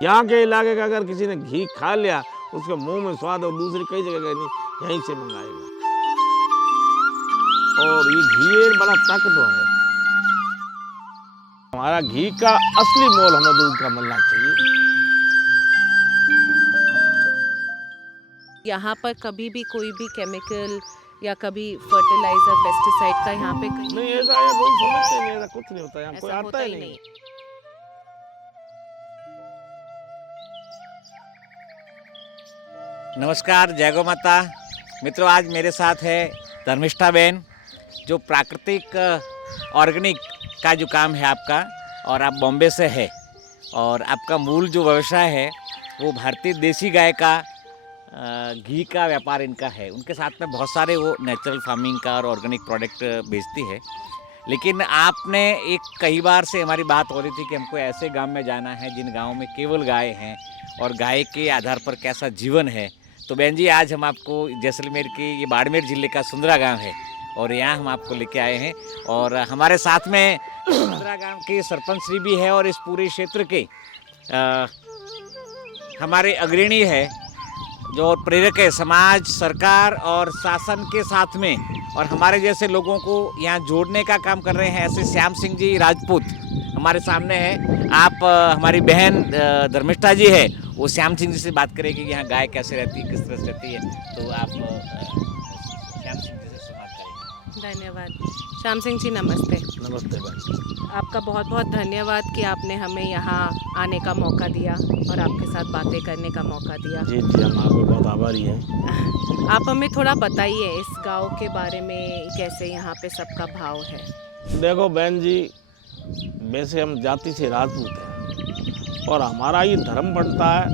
यहाँ के इलाके का अगर किसी ने घी खा लिया, उसके मुंह में स्वाद और दूसरी कई जगह का नहीं, यहीं से मंगाएगा। और ये घी बड़ा ताकतवर है। हमारा घी का असली मोल हमें दूध का मिलना चाहिए। यहाँ पर कभी भी कोई भी केमिकल या कभी फर्टिलाइजर पेस्टिसाइड का यहाँ पे नहीं, ऐसा है, कोई समझते नहीं, ऐसा कुछ नहीं होता, यहाँ कोई आता ही नहीं। नमस्कार, जय गौ माता। मित्रों, आज मेरे साथ है धर्मिष्ठा बहन, जो प्राकृतिक ऑर्गेनिक का जो काम है आपका, और आप बॉम्बे से है, और आपका मूल जो व्यवसाय है वो भारतीय देसी गाय का घी का व्यापार इनका है। उनके साथ में बहुत सारे वो नेचुरल फार्मिंग का और ऑर्गेनिक प्रोडक्ट बेचती है। लेकिन आपने कई बार से हमारी बात हो रही थी कि हमको ऐसे गांव में जाना है जिन गांवों में केवल गाय हैं और गाय के आधार पर कैसा जीवन है। तो बहन जी, आज हम आपको जैसलमेर के ये बाड़मेर ज़िले का सुंदरा गांव है और यहाँ हम आपको लेके आए हैं। और हमारे साथ में सुंदरा गांव के सरपंच श्री भी है और इस पूरे क्षेत्र के हमारे अग्रणी है, जो प्रेरक है समाज, सरकार और शासन के साथ में, और हमारे जैसे लोगों को यहाँ जोड़ने का काम कर रहे हैं। ऐसे श्याम सिंह जी राजपूत हमारे सामने है। आप हमारी बहन धर्मिष्ठा जी है, वो श्याम सिंह जी से बात करेगी कि यहाँ गाय कैसे रहती है, किस तरह से रहती है। तो आप श्याम सिंह जी से शुरुआत करेंगे। धन्यवाद। श्याम सिंह जी नमस्ते। नमस्ते भाई। आपका बहुत बहुत धन्यवाद कि आपने हमें यहाँ आने का मौका दिया और आपके साथ बातें करने का मौका दिया। जी, हम आपको बहुत आभारी हैं। आप हमें थोड़ा बताइए इस गांव के बारे में, कैसे यहाँ पे सबका भाव है। देखो बहन जी, वैसे हम जाति से राजपूत हैं और हमारा ये धर्म बनता है,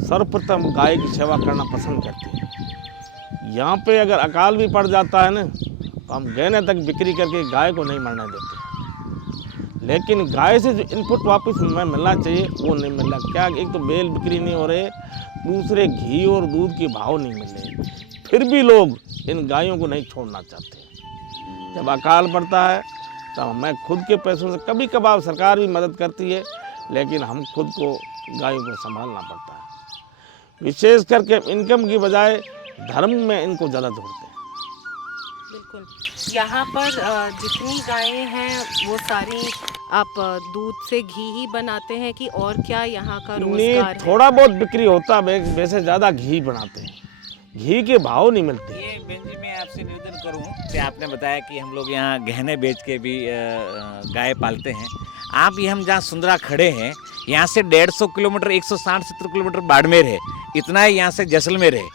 सर्वप्रथम गाय की सेवा करना पसंद करते हैं। यहाँ पे अगर अकाल भी पड़ जाता है ना, तो हम गहने तक बिक्री करके गाय को नहीं मरने देते। लेकिन गाय से जो इनपुट वापस हमें मिलना चाहिए वो नहीं मिल रहा। क्या, एक तो बेल बिक्री नहीं हो रहे, दूसरे घी और दूध के भाव नहीं मिल रहे, फिर भी लोग इन गायों को नहीं छोड़ना चाहते। जब अकाल पड़ता है तो मैं खुद के पैसों से, कभी कभार सरकार भी मदद करती है, लेकिन हम खुद को गायों को संभालना पड़ता है। विशेष करके इनकम की बजाय धर्म में इनको ज़्यादा जोड़ते हैं। बिल्कुल। यहाँ पर जितनी गायें हैं वो सारी आप दूध से घी ही बनाते हैं कि और क्या यहाँ का रोजगार है? थोड़ा बहुत बिक्री होता है, वैसे ज़्यादा घी बनाते हैं। घी के भाव नहीं मिलते। ये बहन जी, मैं आपसे निवेदन करूं कि आपने बताया कि हम लोग यहाँ गहने बेच के भी गाय पालते हैं। आप ये हम जहाँ सुंदरा खड़े हैं, यहाँ से 150 किलोमीटर, 160-70 किलोमीटर बाड़मेर है, इतना ही यहाँ से जैसलमेर है।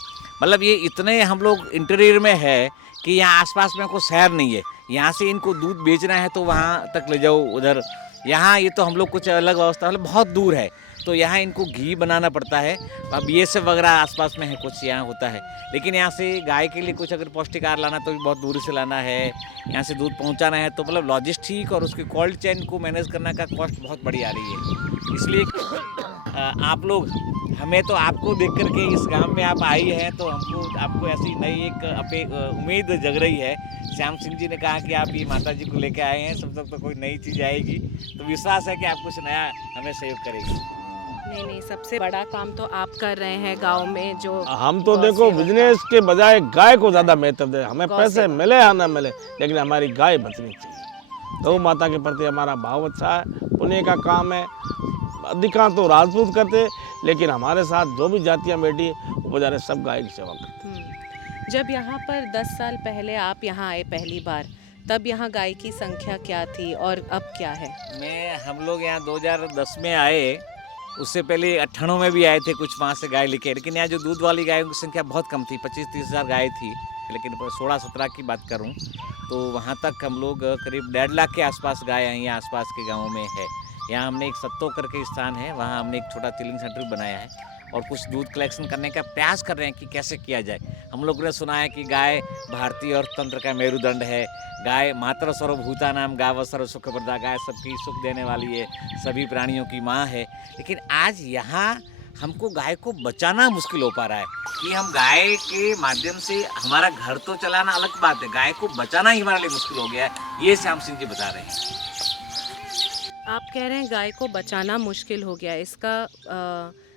मतलब ये इतने हम लोग इंटीरियर में है कि यहाँ आसपास में कोई शहर नहीं है। यहाँ से इनको दूध बेचना है तो वहाँ तक ले जाओ, उधर यहाँ ये तो हम लोग कुछ अलग व्यवस्था, मतलब बहुत दूर है, तो यहाँ इनको घी बनाना पड़ता है। अब BSF वगैरह आसपास में है, कुछ यहाँ होता है। लेकिन यहाँ से गाय के लिए कुछ अगर पौष्टिक आहार लाना तो भी बहुत दूर से लाना है, यहाँ से दूध पहुँचाना है, तो मतलब लॉजिस्टिक और उसकी कोल्ड चेन को मैनेज करने का कॉस्ट बहुत बड़ी आ रही है। इसलिए आप लोग, हमें तो आपको देख करके इस गांव में आप आई हैं तो हमको आपको ऐसी नई एक उम्मीद जग रही है। श्याम सिंह जी ने कहा कि आप ये माता जी को लेकर आए हैं, सब तक तो कोई नई चीज़ आएगी, तो विश्वास है कि आप कुछ नया हमें सहयोग करेंगे। नहीं, सबसे बड़ा काम तो आप कर रहे हैं गांव में। जो हम तो देखो बिजनेस के बजाय गाय को ज़्यादा महत्व दे। हमें पैसे मिले या ना मिले, लेकिन हमारी गाय बचनी चाहिए। गौ माता के प्रति हमारा भाव अच्छा है, पुण्य का काम है। अधिकांश तो राजपूत करते, लेकिन हमारे साथ जो भी जातियाँ बैठी वो बेचारे सब गाय की सेवा करते। जब यहाँ पर 10 साल पहले आप यहाँ आए पहली बार, तब यहाँ गाय की संख्या क्या थी और अब क्या है? हम लोग यहाँ 2010 में आए, उससे पहले 98 में भी आए थे कुछ वहाँ से गाय लेके। लेकिन यहाँ जो दूध वाली गायों की संख्या बहुत कम थी, 25-30 हज़ार गाय थी। लेकिन 16-17 की बात करूँ तो वहाँ तक हम लोग करीब 1.5 लाख के आसपास गाय यहाँ आसपास के गाँवों में है। यहाँ हमने एक सत्तो करके स्थान है, वहाँ हमने एक छोटा चिलिंग सेंटर बनाया है और कुछ दूध कलेक्शन करने का प्रयास कर रहे हैं कि कैसे किया जाए। हम लोगों ने सुना है कि गाय भारतीय अर्थतंत्र का मेरुदंड है, गाय मातृ सर्वभूता नाम गाव सर्व सुख प्रदा, गाय सबकी सुख देने वाली है, सभी प्राणियों की माँ है। लेकिन आज यहाँ हमको गाय को बचाना मुश्किल हो पा रहा है कि हम गाय के माध्यम से हमारा घर तो चलाना अलग बात है, गाय को बचाना ही हमारे लिए मुश्किल हो गया है। ये श्याम सिंह जी बता रहे हैं। आप कह रहे हैं गाय को बचाना मुश्किल हो गया, इसका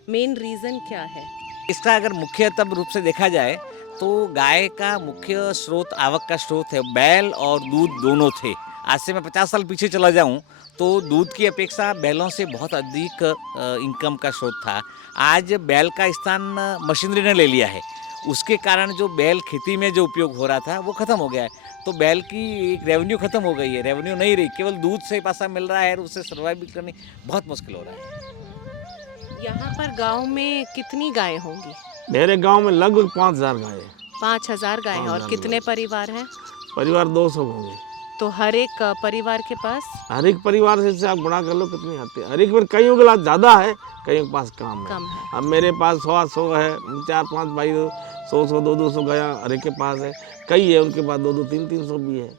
मेन रीज़न क्या है? इसका अगर मुख्यतः रूप से देखा जाए तो गाय का मुख्य स्रोत, आवक का स्रोत है बैल और दूध दोनों थे। आज से मैं 50 साल पीछे चला जाऊं तो दूध की अपेक्षा बैलों से बहुत अधिक इनकम का स्रोत था। आज बैल का स्थान मशीनरी ने ले लिया है। उसके कारण जो बैल खेती में जो उपयोग हो रहा था वो ख़त्म हो गया है। तो बैल की एक रेवेन्यू ख़त्म हो गई है, रेवेन्यू नहीं रही, केवल दूध से पैसा मिल रहा है और उससे सर्वाइव भी करनी बहुत मुश्किल हो रहा है। यहाँ पर गांव में कितनी गायें होंगी? मेरे गांव में लगभग 5,000 गाय है। 5,000 गायें हैं। और 5,000 कितने परिवार हैं? परिवार 200 होंगे। तो हर एक परिवार के पास? हर एक परिवार से आप गुणा कर लो कितनी आती है। हर एक में कईयों के पास ज़्यादा है, कईयों के पास कम है। कम है। अब मेरे पास 100 है, 4-5 भाई 100 200 गाया हर एक के पास है। कई है उनके पास 200 300 भी है।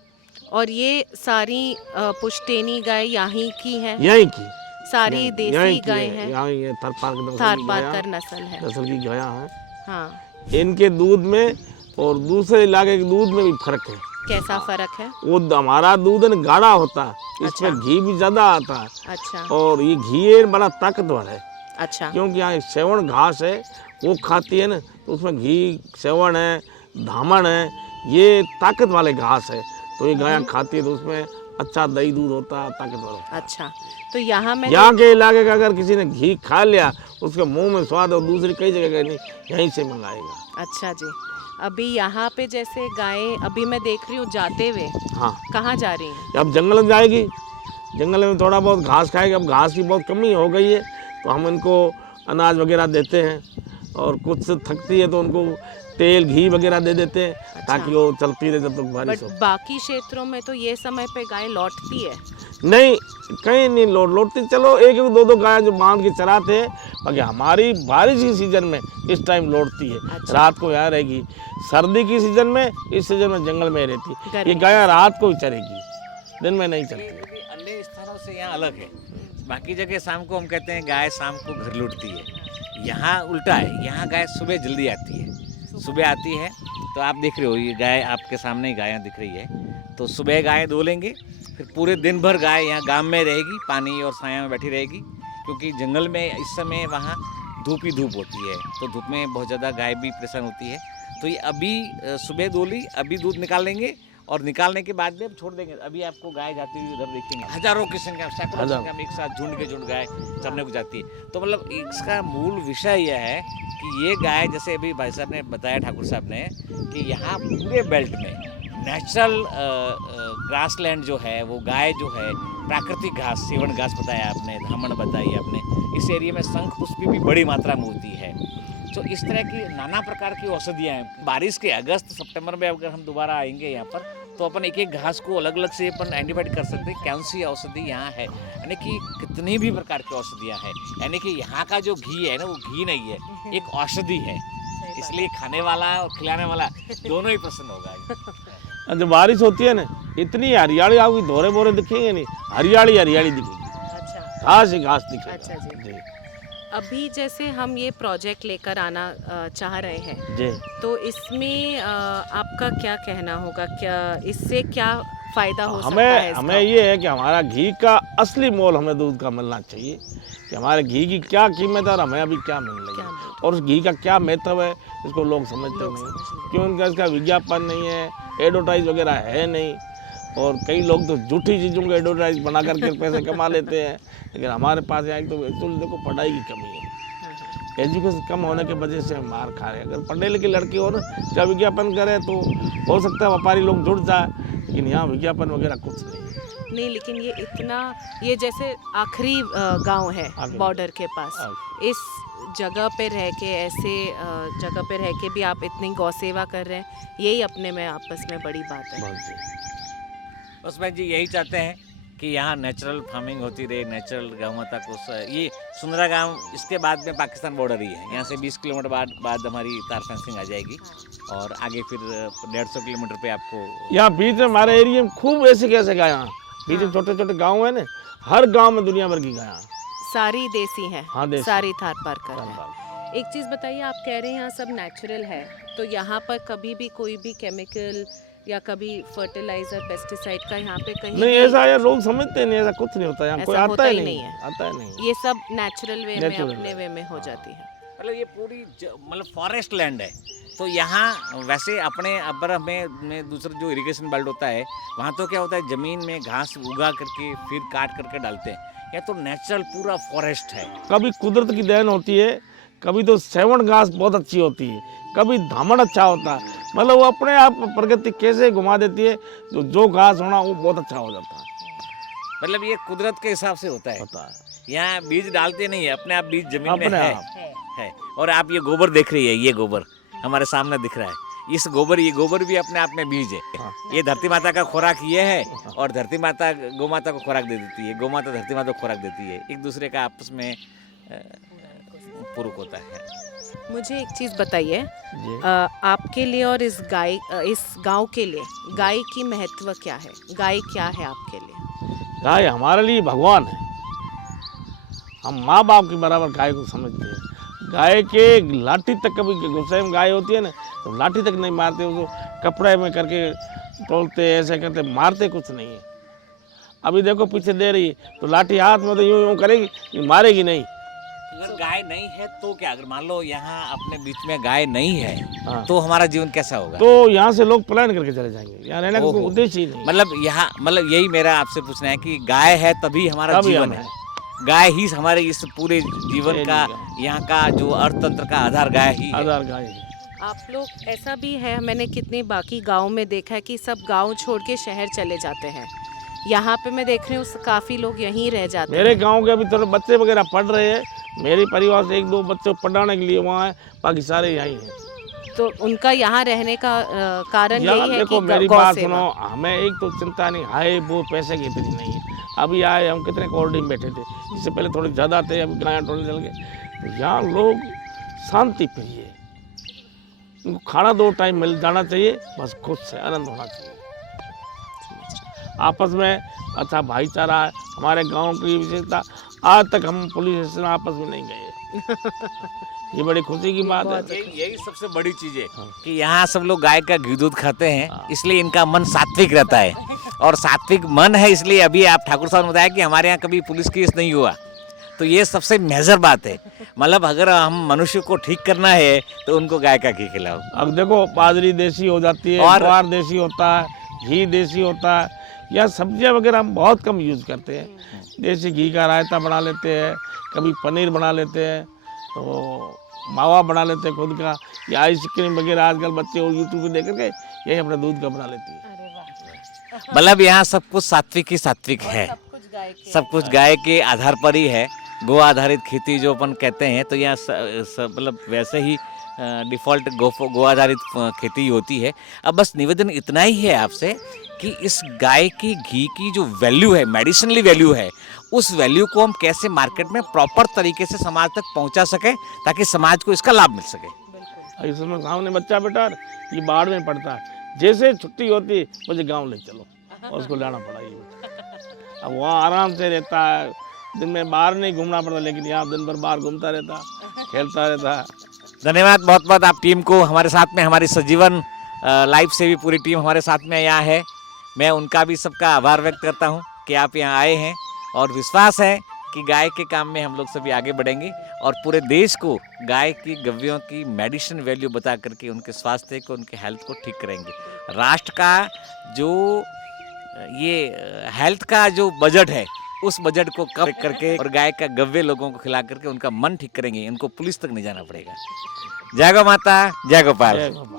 और ये सारी पुश्तैनी गाय यहाँ की हैं? यहीं की सारी देसी गाय हैं? यहाँ ये थारपारकर नस्ल है। नस्ल की गाया है। हाँ। इनके दूध में और दूसरे इलाके के दूध में भी फर्क है। कैसा फर्क है? वो हमारा दूध न गाढ़ा होता है, इसमें अच्छा। घी भी ज्यादा आता है। अच्छा और ये घी बड़ा ताकतवर है, अच्छा। क्योंकि यहाँ सेवण घास है वो खाती है ना, तो उसमें घी, सेवण है, धामन है, ये ताकत वाले घास है। तो ये गाय खाती है तो उसमें अच्छा दही दूध होता है, ताकतवर होता है। अच्छा, तो यहाँ में यहाँ के इलाके का अगर किसी ने घी खा लिया उसके मुंह में स्वाद और दूसरी कई जगह का नहीं, यहीं से मंगाएगा। अच्छा जी। अभी यहाँ पे जैसे गायें अभी मैं देख रही हूँ जाते हुए, हाँ, कहाँ जा रही हैं? अब जंगल में जाएगी, जंगल में थोड़ा बहुत घास खाएगी। अब घास की बहुत कमी हो गई है तो हम इनको अनाज वगैरह देते हैं, और कुछ थकती है तो उनको तेल घी वगैरह दे देते हैं ताकि वो चलती रहे जब तक बारिश हो। बट बाकी क्षेत्रों में तो ये समय पे गाय लौटती है। नहीं, कहीं नहीं लौटती। चलो एक दो दो गाय जो बांध के चराते हैं, बाकी हमारी बारिश की सीजन में इस टाइम लौटती है। अच्छा। रात को यहाँ रहेगी। सर्दी की सीजन में, इस सीजन में जंगल में रहती है। गर्मी ये गाय रात को ही चरेगी, दिन में नहीं चलती। क्योंकि अन्य स्थानों से यहाँ अलग है। बाकी जगह शाम को हम कहते हैं गाय शाम को घर लौटती है, यहाँ उल्टा है। यहाँ गाय सुबह जल्दी आती है। सुबह आती है तो आप देख रहे हो ये गाय आपके सामने ही गायें दिख रही है। तो सुबह गाय धो लेंगे, फिर पूरे दिन भर गाय यहाँ गांव में रहेगी, पानी और छाया में बैठी रहेगी, क्योंकि जंगल में इस समय वहाँ धूप ही धूप होती है। तो धूप में बहुत ज़्यादा गाय भी परेशान होती है। तो ये अभी सुबह धो ली, अभी दूध निकाल लेंगे और निकालने के बाद में छोड़ देंगे। अभी आपको गाय जाती हुई उधर देखेंगे, हजारों की संख्या, सैकड़ों की संख्या में एक साथ झुंड के झुंड गाय चरने को जाती है। तो मतलब इसका मूल विषय यह है कि ये गाय, जैसे अभी भाई साहब ने बताया, ठाकुर साहब ने, कि यहाँ पूरे बेल्ट में नेचुरल ग्रासलैंड जो है, वो गाय जो है प्राकृतिक घास, सेवण घास बताया आपने, धामन बताई आपने, इस एरिया में शंख पुष्पी भी बड़ी मात्रा में होती है। तो इस तरह की नाना प्रकार की औषधियाँ हैं। बारिश के अगस्त सितंबर में अगर हम दोबारा आएंगे यहाँ पर, तो अपन एक एक घास को अलग अलग से अपन आइडेंटिफाइड कर सकते हैं कौन सी औषधि यहाँ है, यानी कि कितनी भी प्रकार की औषधियाँ हैं। यानी कि यहाँ का जो घी है ना, वो घी नहीं है, एक औषधि है। इसलिए खाने वाला और खिलाने वाला दोनों ही प्रसन्न होगा। जब बारिश होती है ना, इतनी हरियाली आपकी धोरे बोरे दिखेंगे नहीं, हरियाली हरियाली दिखेगी, अच्छा घास ही घास दिखेगा। अच्छा जी। अभी जैसे हम ये प्रोजेक्ट लेकर आना चाह रहे हैं जी, तो इसमें आपका क्या कहना होगा? क्या इससे क्या फायदा हो सकता है इसका? हमें ये है कि हमारा घी का असली मोल हमें दूध का मिलना चाहिए, कि हमारे घी की क्या कीमत है और हमें अभी क्या मिल रही है, और उस घी का क्या महत्व है, इसको लोग समझते नहीं। क्यों? उनका इसका विज्ञापन नहीं है, एडवर्टाइज वगैरह है नहीं, और कई लोग तो झूठी चीज़ों को एडवर्टाइज बना करके पैसे कमा लेते हैं। लेकिन हमारे पास आए तो एक्चुअली देखो पढ़ाई की कमी है, एजुकेशन कम होने की वजह से हम मार खा रहे हैं। अगर पढ़े लिखे लड़के हो ना, क्या विज्ञापन करे तो हो सकता है व्यापारी लोग जुड़ जाए, लेकिन यहाँ विज्ञापन वगैरह कुछ नहीं। लेकिन ये इतना, ये जैसे आखिरी गांव है बॉर्डर के पास, इस जगह पे रह के, ऐसे जगह पे रह के भी आप इतनी गौ सेवा कर रहे हैं, यही अपने में आपस में बड़ी बात है। उसमें जी यही चाहते हैं कि यहाँ नेचुरल फार्मिंग होती रहे, नेचुरल गौ माता को ये सुंदरा गांव, इसके बाद में पाकिस्तान बॉर्डर ही है। यहाँ से 20 किलोमीटर बाद हमारी तार फेंसिंग आ जाएगी, और आगे फिर 150 किलोमीटर पे आपको। यहाँ बीच में हमारे एरिया में खूब ऐसे कैसे गाय, यहाँ बीच में छोटे छोटे गाँव है ना, हर गाँव में दुनिया भर की गाय, सारी देसी हैं। हाँ, देसी। सारी थारपारकर है। एक चीज़ बताइए, आप कह रहे हैं यहाँ सब नेचुरल है, तो यहाँ पर कभी भी कोई भी केमिकल या कभी फर्टिलाइजर पेस्टिसाइड का यहाँ पे कहीं नहीं, ऐसा यार लोग समझते नहीं, ऐसा कुछ नहीं होता यहाँ, ऐसा कोई आता होता ही ही नहीं नहीं है। आता है नहीं। ये सब नेचुरल वे में Natural अपने way। वे में हो जाती है। मतलब ये पूरी मतलब फॉरेस्ट लैंड है। तो यहाँ वैसे अपने अबर में दूसरा जो इरिगेशन बेल्ट होता है वहाँ तो क्या होता है, ज़मीन में घास उगा करके फिर काट करके डालते हैं। यह तो नेचुरल पूरा फॉरेस्ट है। कभी कुदरत की देन होती है, कभी तो सेवन घास बहुत अच्छी होती है, कभी धामड़ अच्छा होता है। मतलब वो अपने आप प्रकृति कैसे घुमा देती है, जो घास होना वो बहुत अच्छा हो जाता है। मतलब ये कुदरत के हिसाब से होता है। होता है यहाँ बीज डालते नहीं है, अपने आप बीज जमीन में अपने है, आप। है। और आप ये गोबर देख रही है, ये गोबर हमारे सामने दिख रहा है, ये गोबर भी अपने आप में बीज है। हाँ। ये धरती माता का खुराक ये है, और धरती माता गौ माता को खुराक दे देती है, गौ माता धरती माता को खुराक देती है, एक दूसरे का आपस में पूरक होता है। मुझे एक चीज़ बताइए, जी। आपके लिए और इस गांव के लिए गाय की महत्व क्या है? गाय क्या है आपके लिए? गाय हमारे लिए भगवान है। हम माँ बाप के बराबर गाय को समझते हैं। गाय के लाठी तक, कभी गुस्से में गाय होती है ना तो लाठी तक नहीं मारते, उसको कपड़े में करके तोड़ते, ऐसे करते, मारते कुछ नहीं है। अभी देखो पीछे दे रही है तो लाठी हाथ में तो यूं यूं करेगी, मारेगी नहीं। अगर गाय नहीं है तो क्या, अगर मान लो यहाँ अपने बीच में गाय नहीं है, हाँ। तो हमारा जीवन कैसा होगा? तो यहाँ से लोग पलायन करके चले जाएंगे, यहाँ रहने का कोई ओहो। उद्देश्य ही नहीं। मतलब यहाँ मतलब यही मेरा आपसे पूछना है कि गाय है तभी हमारा तभी जीवन हम है। गाय ही हमारे इस पूरे जीवन का, यहाँ का जो अर्थतंत्र का आधार गाय ही है। आधार गाय है। आप लोग, ऐसा भी है, मैंने कितने बाकी गांव में देखा है कि सब गांव छोड़ के शहर चले जाते हैं। यहाँ पे मैं देख रही हूँ काफ़ी लोग यहीं रह जाते मेरे हैं। गांव के अभी थोड़े बच्चे वगैरह पढ़ रहे हैं, मेरे परिवार से 1-2 बच्चे पढ़ाने के लिए वहाँ है, बाकी सारे यहीं हैं। तो उनका यहाँ रहने का कारण यहाँ यही है देखो कि मेरी गौ बात सेवा। सुनो, हमें एक तो चिंता नहीं, हाय वो पैसे की इतनी नहीं है। अभी आए हम कितने कॉलोनी में बैठे थे, इससे पहले थोड़े ज़्यादा थे, अभी गाय टोले चल गए। तो यहाँ लोग शांति प्रिय है, उनको खाना 2 टाइम मिल जाना चाहिए, बस खुद से आनंद होना चाहिए। आपस में अच्छा भाईचारा है। हमारे गांव की विशेषता, आज तक हम पुलिस स्टेशन आपस में नहीं गए। ये बड़ी खुशी की बात है। यही सबसे बड़ी चीज है हाँ। कि यहाँ सब लोग गाय का घी दूध खाते हैं, हाँ। इसलिए इनका मन सात्विक रहता है। और सात्विक मन है, इसलिए अभी आप ठाकुर साहब ने बताया कि हमारे यहाँ कभी पुलिस केस नहीं हुआ। तो ये सबसे मेजर बात है। मतलब अगर हम मनुष्य को ठीक करना है तो उनको गाय का घी खिलाओ। अब देखो बाजरी देसी हो जाती है, और- ज्वार देसी होता है, घी देसी होता है। या सब्जियां वगैरह हम बहुत कम यूज़ करते हैं। देसी घी का रायता बना लेते हैं, कभी पनीर बना लेते हैं, तो मावा बना लेते हैं खुद का, या आइसक्रीम वगैरह आजकल बच्चे और यूट्यूब पे देख करके यही अपने दूध का बना लेती है। मतलब यहाँ सब कुछ सात्विक ही सात्विक है, सब कुछ गाय के आधार पर ही है। गो आधारित खेती जो अपन कहते हैं, तो यहाँ मतलब वैसे ही डिफ़ॉल्ट गो आधारित खेती होती है। अब बस निवेदन इतना ही है आपसे कि इस गाय की घी की जो वैल्यू है, मेडिसिनली वैल्यू है, उस वैल्यू को हम कैसे मार्केट में प्रॉपर तरीके से समाज तक पहुंचा सकें, ताकि समाज को इसका लाभ मिल सके। इसमें सामने बच्चा बेटा ये बाढ़ में पड़ता है, जैसे छुट्टी होती है मुझे गाँव ले चलो, और उसको लाना पड़ा ये बेटा। अब वहाँ आराम से रहता है, दिन में बाहर नहीं घूमना पड़ता, लेकिन यहाँ दिन भर बाहर घूमता रहता, खेलता रहता। धन्यवाद बहुत बहुत आप टीम को, हमारे साथ में हमारी सजीवन लाइफ से भी पूरी टीम हमारे साथ में यहाँ है। मैं उनका भी सबका आभार व्यक्त करता हूँ कि आप यहाँ आए हैं, और विश्वास है कि गाय के काम में हम लोग सभी आगे बढ़ेंगे और पूरे देश को गाय की गव्यों की मेडिसिन वैल्यू बता करके उनके स्वास्थ्य को, उनके हेल्थ को ठीक करेंगे। राष्ट्र का जो ये हेल्थ का जो बजट है, उस बजट को कम करके और गाय का गव्य लोगों को खिला करके उनका मन ठीक करेंगे, इनको पुलिस तक नहीं जाना पड़ेगा। जय गौ माता, जय गोपाल। जय गोपाल।